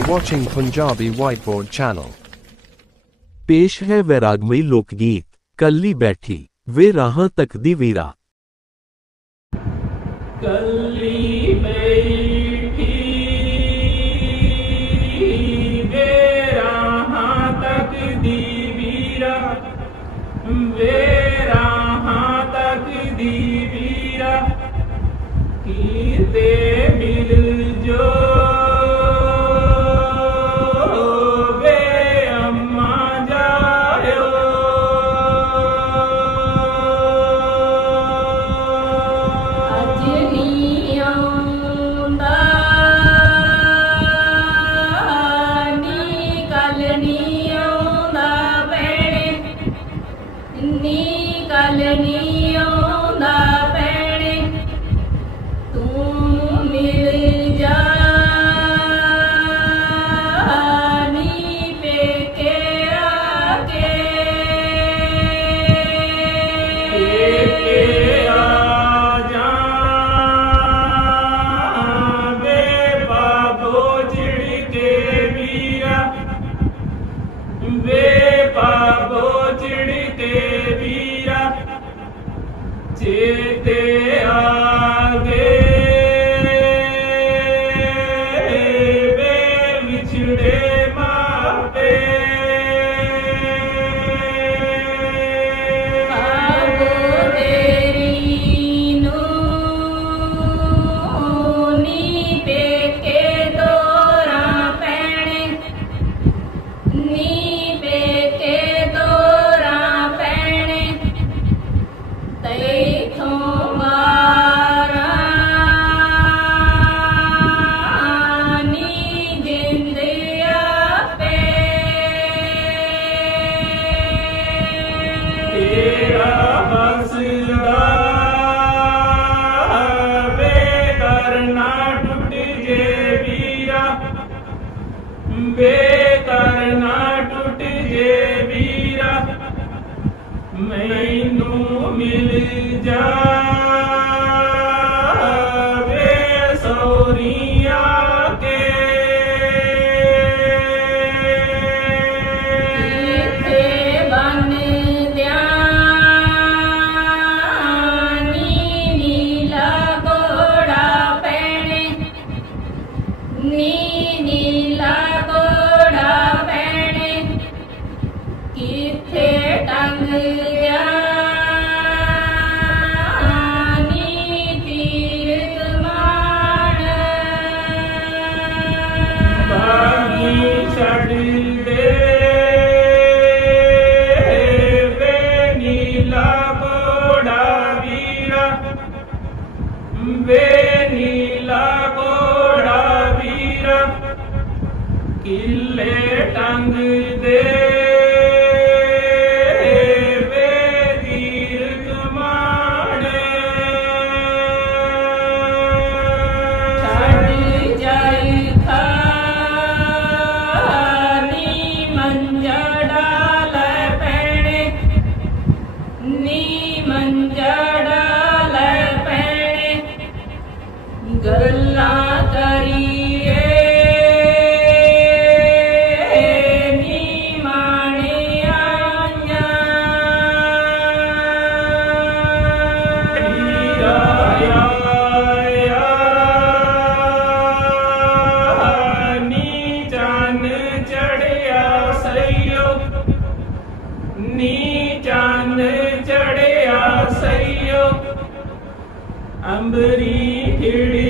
are watching Punjabi Whiteboard channel. ਪੇਸ਼ ਹੈ ਵੈਰਾਗਮਈ ਲੋਕ ਗੀਤ ਕੱਲੀ ਬੈਠੀ ਵੇ ਰਾਹਾਂ ਤੱਕਦੀ ਵੀਰਾ ਕੱਲੀ ਬੈਠੀ ਨੀ ਕਲ ਨੀ ਆਉਂਦਾ ਭੈਣੇ, ਤੂੰ ਮਿਲ ਜਾ। ਨੀ ਪੇਕੇ ਆ ਕੇ। ਏਕੇ ਆ ਜਾ ਵੇ ਬਾਬੋ ਚਿੜ ਕੇ ਵੀਰਾ ਬਾਬੋ ਤੇਰਾ ਬਸਦਾ ਕਰਨਾ ਟੁੱਟ ਜੇ ਵੀਰਾ। ਮੈਨੂੰ ਮਿਲ ਜਾ ਵੇ ਸੋਰੀਆਂ ਵੇ ਨੀਲਾ ਕੋੜਾ ਵੀਰਾ, ਕਿੱਲੇ ਟੰਗ ਦੇ ਵੇ ਵੀਰ ਕਮਾਣੇ। ਛੱਡ ਜਾਈ ਖਾਨੀ ਮੰਜੜਾ ਲੈ ਪੈਣੇ। ਨੀ ਮੰਜੜਾ ਗੱਲਾਂ ਕਰੀਏ ਨੀ ਮਾਣੇ ਨੀ ਚੰਨ ਚੜਿਆ ਸਈਓ ਨੀ ਚੰਨ ਚੜਿਆ ਸਈਓ ਅੰਬਰੀ ਖਿੜੀ